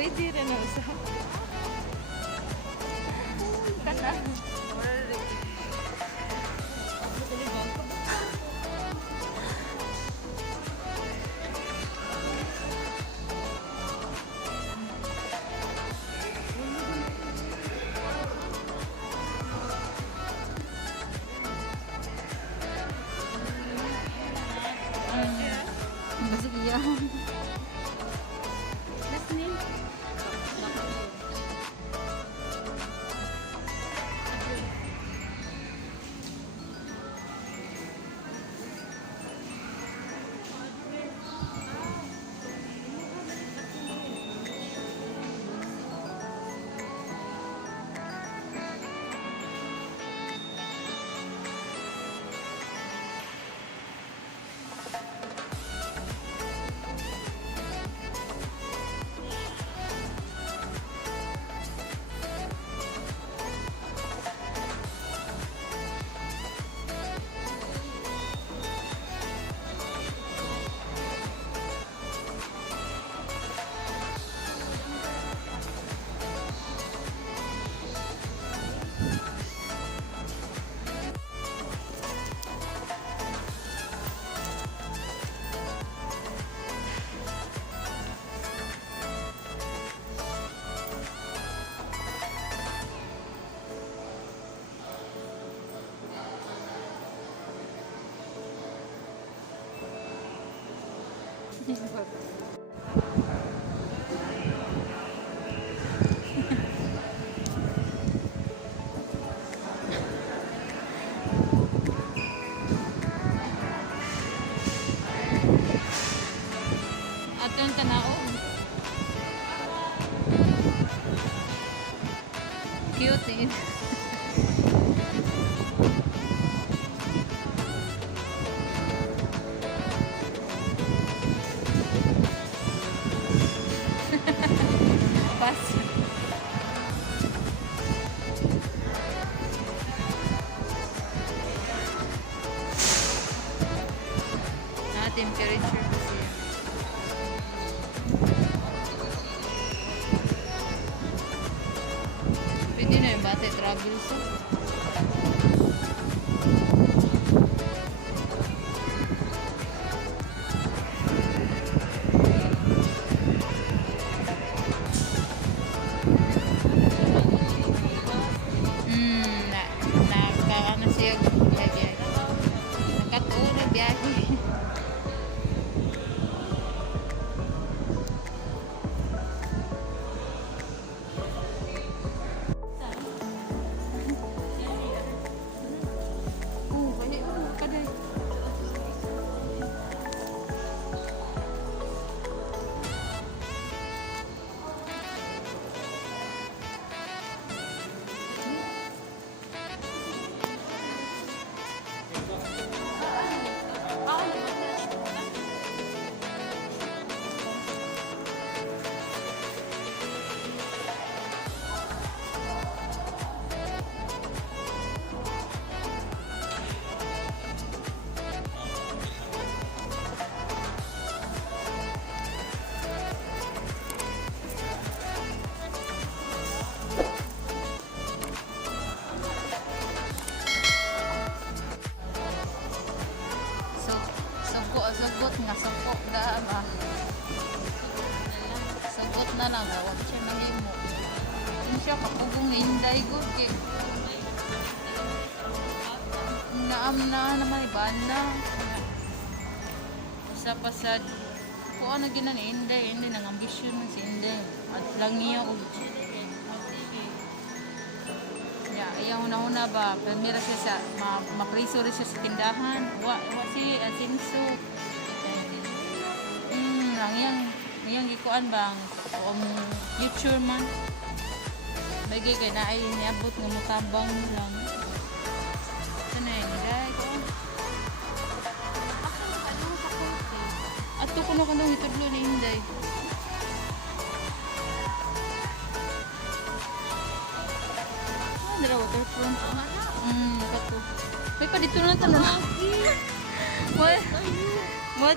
Pwede rin sa. Kana. Sige yan. Last name? Aton ka na o. Cute eh. Pas. Temperature kasi yan. Pwede na yung bata travel so. Nakakana siya biyahe. Nakatuon na biyahe. Sugot nga sugot da ba. Sugot na lang wag siya mahimo. Hindi siya kapugong inday gud kay naam na naman ibana. Usa pa sad ko ano ginan inday nang ambisyon man si inday at lang niya og ayaw na ba pamira siya sa mapriso rin siya sa tindahan wa si asinso yang gikuan bang future man bagay kay na ay niabot nga mutabang lang sana yun dahil ko ato kuno hitudlo ni Inday dara waterfront kato may pa dito na tanong mo